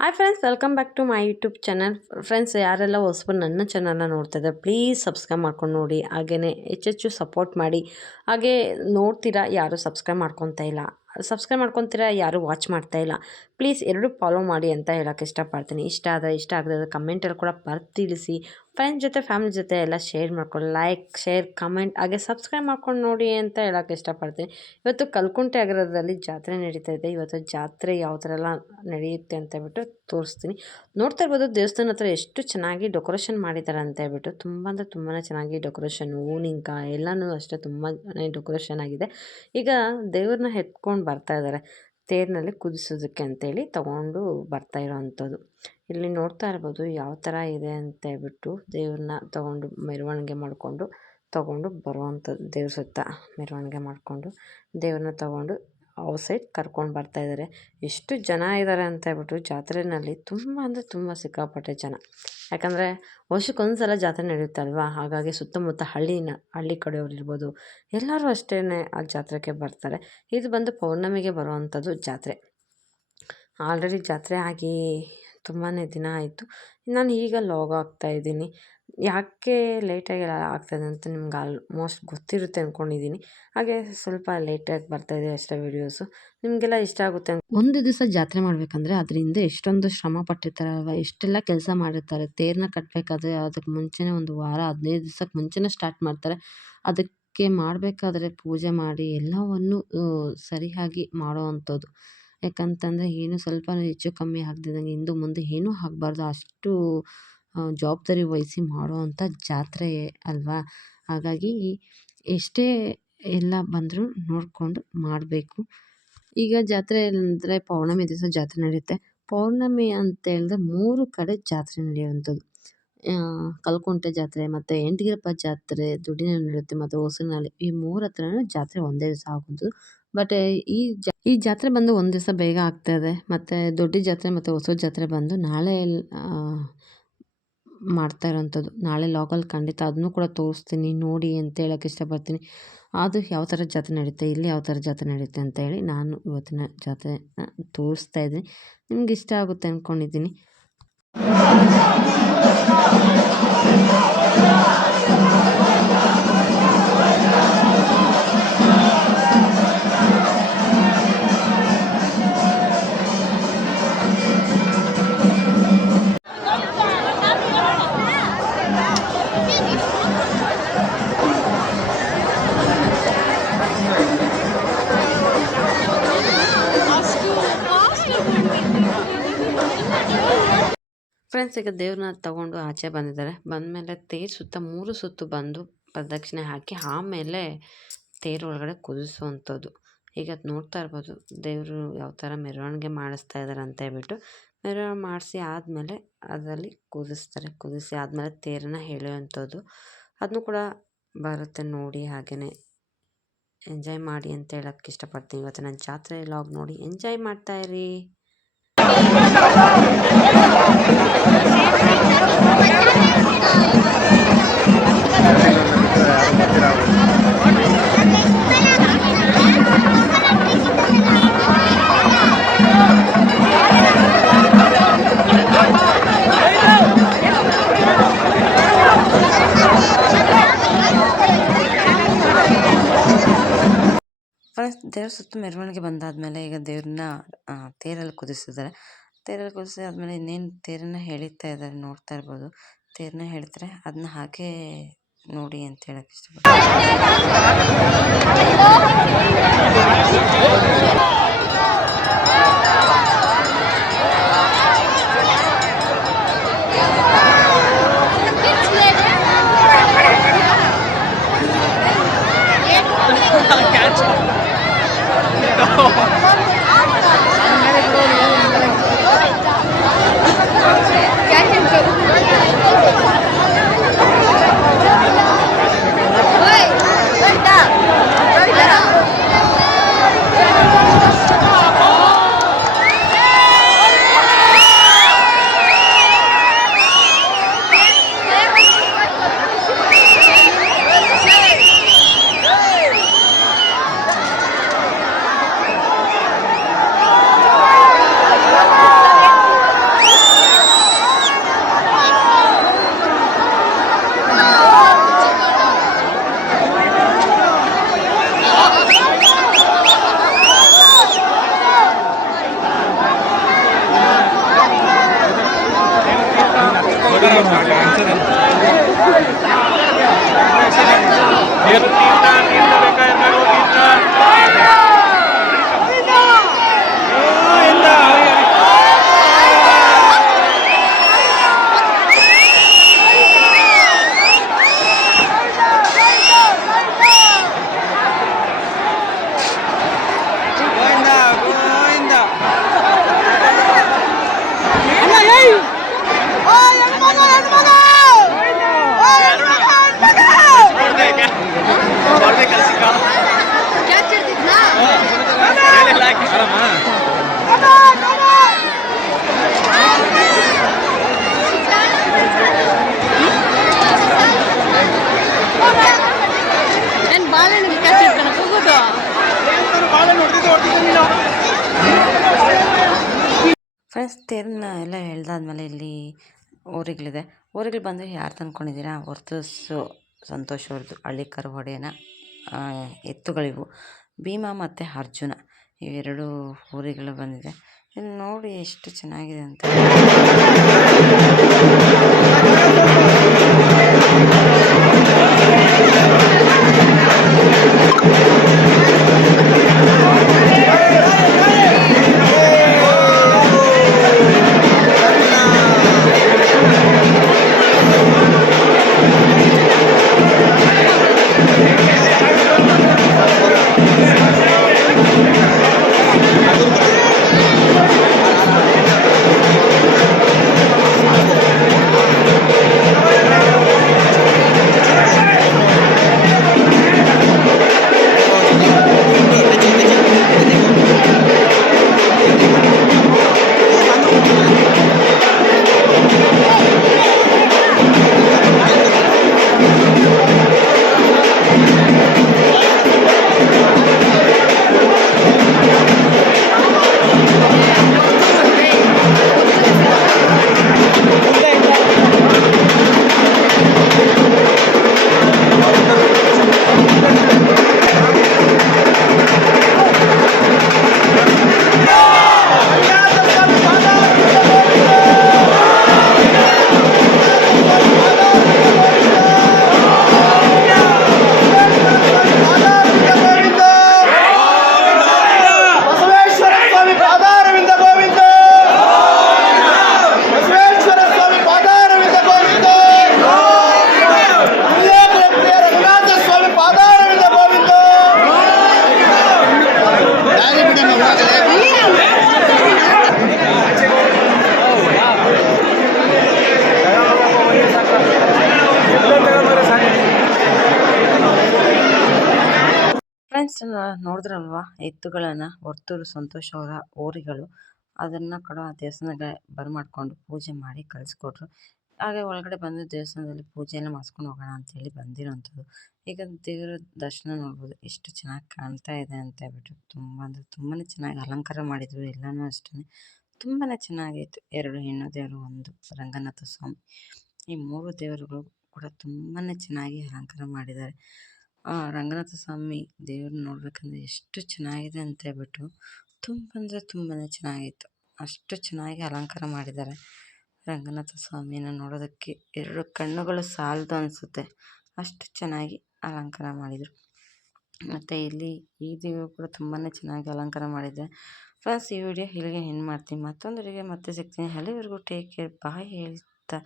Hi friends, welcome back to my YouTube channel. Friends, ಯಾರೆಲ್ಲ ಹೊಸಬರು ನನ್ನ ಚಾನಲ್ನ ನೋಡ್ತಾ ಇದ್ದಾರೆ, ಪ್ಲೀಸ್ ಸಬ್ಸ್ಕ್ರೈಬ್ ಮಾಡ್ಕೊಂಡು ನೋಡಿ. ಹಾಗೆಯೇ ಹೆಚ್ಚೆಚ್ಚು ಸಪೋರ್ಟ್ ಮಾಡಿ. ಹಾಗೆ ನೋಡ್ತೀರಾ, ಯಾರು ಸಬ್ಸ್ಕ್ರೈಬ್ ಮಾಡ್ಕೊತಾ ಇಲ್ಲ, ಸಬ್ಸ್ಕ್ರೈಬ್ ಮಾಡ್ಕೊತೀರಾ, ಯಾರು ವಾಚ್ ಮಾಡ್ತಾ ಇಲ್ಲ. ಪ್ಲೀಸ್ ಎರಡೂ ಫಾಲೋ ಮಾಡಿ ಅಂತ ಹೇಳೋಕ್ಕೆ ಇಷ್ಟಪಡ್ತೀನಿ. ಇಷ್ಟ ಆಗದೆ ಕಮೆಂಟಲ್ಲಿ ಕೂಡ ತಿಳಿಸಿ. ಫ್ರೆಂಡ್ಸ್ ಜೊತೆ, ಫ್ಯಾಮಿಲಿ ಜೊತೆ ಎಲ್ಲ ಶೇರ್ ಮಾಡ್ಕೊಂಡು, ಲೈಕ್, ಶೇರ್, ಕಮೆಂಟ್, ಹಾಗೆ ಸಬ್ಸ್ಕ್ರೈಬ್ ಮಾಡ್ಕೊಂಡು ನೋಡಿ ಅಂತ ಹೇಳೋಕ್ಕೆ ಇಷ್ಟಪಡ್ತೀನಿ. ಇವತ್ತು ಕಲ್ಕುಂಟೆ ಅಗ್ರದಲ್ಲಿ ಜಾತ್ರೆ ನಡೀತಾ ಇದೆ. ಇವತ್ತು ಜಾತ್ರೆ ಯಾವ ಥರ ಎಲ್ಲ ನಡೆಯುತ್ತೆ ಅಂತ ಹೇಳ್ಬಿಟ್ಟು ತೋರಿಸ್ತೀನಿ. ನೋಡ್ತಾ ಇರ್ಬೋದು, ದೇವಸ್ಥಾನ ಹತ್ರ ಎಷ್ಟು ಚೆನ್ನಾಗಿ ಡೆಕೋರೇಷನ್ ಮಾಡಿದ್ದಾರೆ ಅಂತ ಹೇಳ್ಬಿಟ್ಟು. ತುಂಬ ಅಂದರೆ ತುಂಬಾ ಚೆನ್ನಾಗಿ ಡೆಕೋರೇಷನ್, ಹೂವಿನ ಎಲ್ಲನೂ ಅಷ್ಟೇ ತುಂಬಾ ಡೆಕೋರೇಷನ್ ಆಗಿದೆ. ಈಗ ದೇವ್ರನ್ನ ಎತ್ಕೊಂಡು ಬರ್ತಾ ಇದ್ದಾರೆ, ತೇರಿನಲ್ಲಿ ಕುದಿಸೋದಕ್ಕೆ ಅಂತೇಳಿ ತೊಗೊಂಡು ಬರ್ತಾ ಇರೋವಂಥದ್ದು. ಇಲ್ಲಿ ನೋಡ್ತಾ ಇರ್ಬೋದು ಯಾವ ಥರ ಇದೆ ಅಂತ ಹೇಳ್ಬಿಟ್ಟು. ದೇವ್ರನ್ನ ತೊಗೊಂಡು ಮೆರವಣಿಗೆ ಮಾಡಿಕೊಂಡು ತೊಗೊಂಡು ಬರುವಂಥದ್ದು. ದೇವ್ರ ಸುತ್ತ ಮೆರವಣಿಗೆ ಮಾಡಿಕೊಂಡು ದೇವ್ರನ್ನ ತೊಗೊಂಡು ಔಟ್ಸೈಡ್ ಕರ್ಕೊಂಡು ಬರ್ತಾ ಇದ್ದಾರೆ. ಎಷ್ಟು ಜನ ಇದ್ದಾರೆ ಅಂತ ಹೇಳ್ಬಿಟ್ಟು ಜಾತ್ರೆಯಲ್ಲಿ. ತುಂಬ ಅಂದರೆ ತುಂಬ ಸಿಕ್ಕಾಪಟ್ಟೆ ಜನ. ಯಾಕಂದರೆ ವರ್ಷಕ್ಕೊಂದು ಜಾತ್ರೆ ನಡೆಯುತ್ತೆ ಅಲ್ವಾ, ಹಾಗಾಗಿ ಸುತ್ತಮುತ್ತ ಹಳ್ಳಿ ಕಡೆಯವ್ರು ಇರ್ಬೋದು, ಎಲ್ಲರೂ ಅಷ್ಟೇ ಆ ಜಾತ್ರೆಗೆ ಬರ್ತಾರೆ. ಇದು ಬಂದು ಪೌರ್ಣಮಿಗೆ ಬರುವಂಥದ್ದು ಜಾತ್ರೆ. ಆಲ್ರೆಡಿ ಜಾತ್ರೆ ಆಗಿ ತುಂಬಾ ದಿನ ಆಯಿತು. ನಾನು ಈಗ ಲಾಗ್ ಆಗ್ತಾಯಿದ್ದೀನಿ. ಯಾಕೆ ಲೇಟಾಗಿ ಆಗ್ತಾಯಿದೆ ಅಂತ ನಿಮ್ಗೆ ಆಲ್ಮೋಸ್ಟ್ ಗೊತ್ತಿರುತ್ತೆ ಅಂದ್ಕೊಂಡಿದ್ದೀನಿ. ಹಾಗೆ ಸ್ವಲ್ಪ ಲೇಟಾಗಿ ಬರ್ತಾಯಿದೆ ಅಷ್ಟೇ ವೀಡಿಯೋಸು. ನಿಮಗೆಲ್ಲ ಇಷ್ಟ ಆಗುತ್ತೆ. ಒಂದು ದಿವಸ ಜಾತ್ರೆ ಮಾಡಬೇಕಂದ್ರೆ ಅದರಿಂದ ಎಷ್ಟೊಂದು ಶ್ರಮ ಪಟ್ಟಿರ್ತಾರೆ ಅಲ್ವಾ, ಎಷ್ಟೆಲ್ಲ ಕೆಲಸ ಮಾಡಿರ್ತಾರೆ. ತೇರನ್ನ ಕಟ್ಟಬೇಕಾದ್ರೆ ಅದಕ್ಕೆ ಮುಂಚೆನೇ ಒಂದು ವಾರ 15 ದಿವಸಕ್ಕೆ ಮುಂಚೆನೇ ಸ್ಟಾರ್ಟ್ ಮಾಡ್ತಾರೆ. ಅದಕ್ಕೆ ಮಾಡಬೇಕಾದ್ರೆ ಪೂಜೆ ಮಾಡಿ ಎಲ್ಲವನ್ನು ಸರಿಯಾಗಿ ಮಾಡೋ ಅಂಥದ್ದು. ಯಾಕಂತಂದರೆ ಏನು ಸ್ವಲ್ಪ ಹೆಚ್ಚು ಕಮ್ಮಿ ಆಗದಿದ್ದಂಗೆ ಹಿಂದೆ ಮುಂದೆ ಏನೂ ಆಗಬಾರ್ದು, ಅಷ್ಟು ಜವಾಬ್ದಾರಿ ವಹಿಸಿ ಮಾಡುವಂಥ ಜಾತ್ರೆ ಅಲ್ವಾ. ಹಾಗಾಗಿ ಎಷ್ಟೇ ಎಲ್ಲ ಬಂದರೂ ನೋಡಿಕೊಂಡು ಮಾಡಬೇಕು. ಈಗ ಜಾತ್ರೆ ಅಂದರೆ ಪೌರ್ಣಮಿ ದಿವಸ ಜಾತ್ರೆ ನಡೆಯುತ್ತೆ. ಪೌರ್ಣಮಿ ಅಂತ ಹೇಳಿದ್ರೆ 3 ಕಡೆ ಜಾತ್ರೆ ನಡೆಯುವಂಥದ್ದು. ಕಲ್ಕುಂಟೆ ಜಾತ್ರೆ, ಮತ್ತು ಎಂಟಗಿರಪ್ಪ ಜಾತ್ರೆ ದುಡ್ಡಿನಲ್ಲಿ ನಡೆಯುತ್ತೆ, ಮತ್ತು ಹೊಸೂರಿನಲ್ಲಿ. ಈ 3 ಹತ್ರನೂ ಜಾತ್ರೆ ಒಂದೇ ದಿವಸ ಆಗೋದು. ಬಟ್ ಈ ಜಾತ್ರೆ ಬಂದು ಒಂದು ದಿವಸ ಬೇಗ ಆಗ್ತಾಯಿದೆ. ಮತ್ತು ದೊಡ್ಡ ಜಾತ್ರೆ ಮತ್ತು ಹೊಸೂರು ಜಾತ್ರೆ ಬಂದು ನಾಳೆ ಮಾಡ್ತಾ ಇರೋವಂಥದ್ದು. ನಾಳೆ ಲಾಗಲ್ಲಿ ಖಂಡಿತ ಅದನ್ನು ಕೂಡ ತೋರಿಸ್ತೀನಿ, ನೋಡಿ ಅಂತ ಹೇಳೋಕ್ಕೆ ಇಷ್ಟಪಡ್ತೀನಿ. ಅದು ಯಾವ ಥರ ಜಾತ್ರೆ ನಡೆಯುತ್ತೆ, ಇಲ್ಲಿ ಯಾವ ಥರ ಜಾತ್ರೆ ನಡೆಯುತ್ತೆ ಅಂತ ಹೇಳಿ ನಾನು ಇವತ್ತಿನ ಜಾತ್ರೆ ತೋರಿಸ್ತಾ ಇದ್ದೀನಿ. ನಿಮ್ಗೆ ಇಷ್ಟ ಆಗುತ್ತೆ ಅಂದ್ಕೊಂಡಿದ್ದೀನಿ. ಫ್ರೆಂಡ್ಸ್, ಈಗ ದೇವ್ರನ್ನ ತಗೊಂಡು ಆಚೆ ಬಂದಿದ್ದಾರೆ. ಬಂದಮೇಲೆ ತೇರು ಸುತ್ತ 3 ಸುತ್ತು ಬಂದು ಪ್ರದಕ್ಷಿಣೆ ಹಾಕಿ ಆಮೇಲೆ ತೇರು ಒಳಗಡೆ ಕುದಿಸುವಂಥದ್ದು. ಈಗ ನೋಡ್ತಾ ಇರ್ಬೋದು ದೇವರು ಯಾವ ಥರ ಮೆರವಣಿಗೆ ಮಾಡಿಸ್ತಾ ಇದ್ದಾರೆ ಅಂತ ಹೇಳ್ಬಿಟ್ಟು. ಮೆರವಣಿಗೆ ಮಾಡಿಸಿ ಆದಮೇಲೆ ಅದರಲ್ಲಿ ಕುದಿಸ್ತಾರೆ. ಕುದಿಸಿ ಆದಮೇಲೆ ತೇರನ್ನು ಎಳೆಯುವಂಥದ್ದು. ಅದನ್ನು ಕೂಡ ಬರುತ್ತೆ ನೋಡಿ. ಹಾಗೆಯೇ ಎಂಜಾಯ್ ಮಾಡಿ ಅಂತ ಹೇಳೋಕ್ಕೆ ಇಷ್ಟಪಡ್ತೀನಿ. ಇವತ್ತು ನನ್ನ ಜಾತ್ರೆ ಲಾಗ್ ನೋಡಿ ಎಂಜಾಯ್ ಮಾಡ್ತಾಯಿರಿ. ಫ್ರೆಂಡ್ಸ್, ದೇವ್ರ ಸುತ್ತ ಮೆರವಣಿಗೆ ಬಂದಾದಮೇಲೆ ಈಗ ದೇವ್ರನ್ನ ತೇರಲ್ಲಿ ಕುದಿಸಿದ್ದಾರೆ. ತೇರಲ್ಲಿ ಕುದಿಸಿ ಆದಮೇಲೆ ಇನ್ನೇನು ತೇರನ್ನು ಎಳಿತಾ ಇದ್ದಾರೆ, ನೋಡ್ತಾ ಇರ್ಬೋದು. ತೇರನ್ನ ಎಳಿತಾರೆ, ಅದನ್ನ ಹಾಗೆ ನೋಡಿ ಅಂತ ಹೇಳಕ್ಕೆ ಇಷ್ಟಪಡ್ತೀನಿ. ಫ್ರೆಂಡ್ಸ್ ತೇರನ್ನ ಎಲ್ಲ ಎಳ್ದಾದ್ಮೇಲೆ ಇಲ್ಲಿ ಊರುಗಳಿದೆ. ಊರುಗಳು ಬಂದರೆ ಯಾರು ತಂದ್ಕೊಂಡಿದ್ದೀರಾ? ಹೊರತು ಸಂತೋಷ್ ಅವ್ರದ್ದು ಹಳ್ಳಿಕರು ಒಡೆಯನ ಎತ್ತುಗಳಿವು. ಭೀಮಾ ಮತ್ತು ಅರ್ಜುನ ಇವೆರಡು ಊರುಗಳು ಬಂದಿದೆ. ಇಲ್ಲಿ ನೋಡಿ ಎಷ್ಟು ಚೆನ್ನಾಗಿದೆ ಅಂತ. ಫ್ರೆಂಡ್ಸ್ ನೋಡಿದ್ರಲ್ವಾ ಎತ್ತುಗಳನ್ನು ಹೊರ್ತೂರು ಸಂತೋಷ್ ಅವರ ಓರಿಗಳು ಅದನ್ನು ಕೂಡ ದೇವಸ್ಥಾನಕ್ಕೆ ಬರಮಾಡ್ಕೊಂಡು ಪೂಜೆ ಮಾಡಿ ಕಳಿಸ್ಕೊಟ್ರು. ಹಾಗೆ ಒಳಗಡೆ ಬಂದು ದೇವಸ್ಥಾನದಲ್ಲಿ ಪೂಜೆಯನ್ನು ಮಾಡಿಸ್ಕೊಂಡು ಹೋಗೋಣ ಅಂತೇಳಿ ಬಂದಿರೋವಂಥದ್ದು. ಈಗ ದೇವರ ದರ್ಶನ ನೋಡ್ಬೋದು ಎಷ್ಟು ಚೆನ್ನಾಗಿ ಕಾಣ್ತಾ ಇದೆ ಅಂತ ಹೇಳ್ಬಿಟ್ಟು. ತುಂಬ ಅಂದರೆ ತುಂಬಾ ಚೆನ್ನಾಗಿ ಅಲಂಕಾರ ಮಾಡಿದರು. ಎಲ್ಲನೂ ಅಷ್ಟೇ ತುಂಬಾ ಚೆನ್ನಾಗಿತ್ತು. 2 ಹೆಣ್ಣು ದೇವರು, 1 ರಂಗನಾಥ ಸ್ವಾಮಿ, ಈ 3 ದೇವರುಗಳು ಕೂಡ ತುಂಬಾ ಚೆನ್ನಾಗಿ ಅಲಂಕಾರ ಮಾಡಿದ್ದಾರೆ. ರಂಗನಾಥ ಸ್ವಾಮಿ ದೇವ್ರನ್ನ ನೋಡ್ಬೇಕಂದ್ರೆ ಎಷ್ಟು ಚೆನ್ನಾಗಿದೆ ಅಂತ ಹೇಳ್ಬಿಟ್ಟು ತುಂಬ ಅಂದರೆ ತುಂಬಾ ಚೆನ್ನಾಗಿತ್ತು. ಅಷ್ಟು ಚೆನ್ನಾಗಿ ಅಲಂಕಾರ ಮಾಡಿದ್ದಾರೆ. ರಂಗನಾಥ ಸ್ವಾಮಿನ ನೋಡೋದಕ್ಕೆ 2 ಕಣ್ಣುಗಳು ಸಾಲದು ಅನಿಸುತ್ತೆ, ಅಷ್ಟು ಚೆನ್ನಾಗಿ ಅಲಂಕಾರ ಮಾಡಿದರು. ಮತ್ತು ಇಲ್ಲಿ ಈ ದೇವರು ಕೂಡ ತುಂಬಾ ಚೆನ್ನಾಗಿ ಅಲಂಕಾರ ಮಾಡಿದ್ದೆ. ಫ್ರೆಂಡ್ಸ್, ಈ ವಿಡಿಯೋ ಇಲ್ಲಿಗೆ ಏನು ಮಾಡ್ತೀನಿ. ಮತ್ತೊಂದು ವಿಡಿಯೋ ಮತ್ತೆ ಸಿಗ್ತೀನಿ. ಅಲ್ಲಿವರೆಗೂ ಟೇಕ್ ಕೇರ್, ಬಾಯ್ ಹೇಳ್ತಾ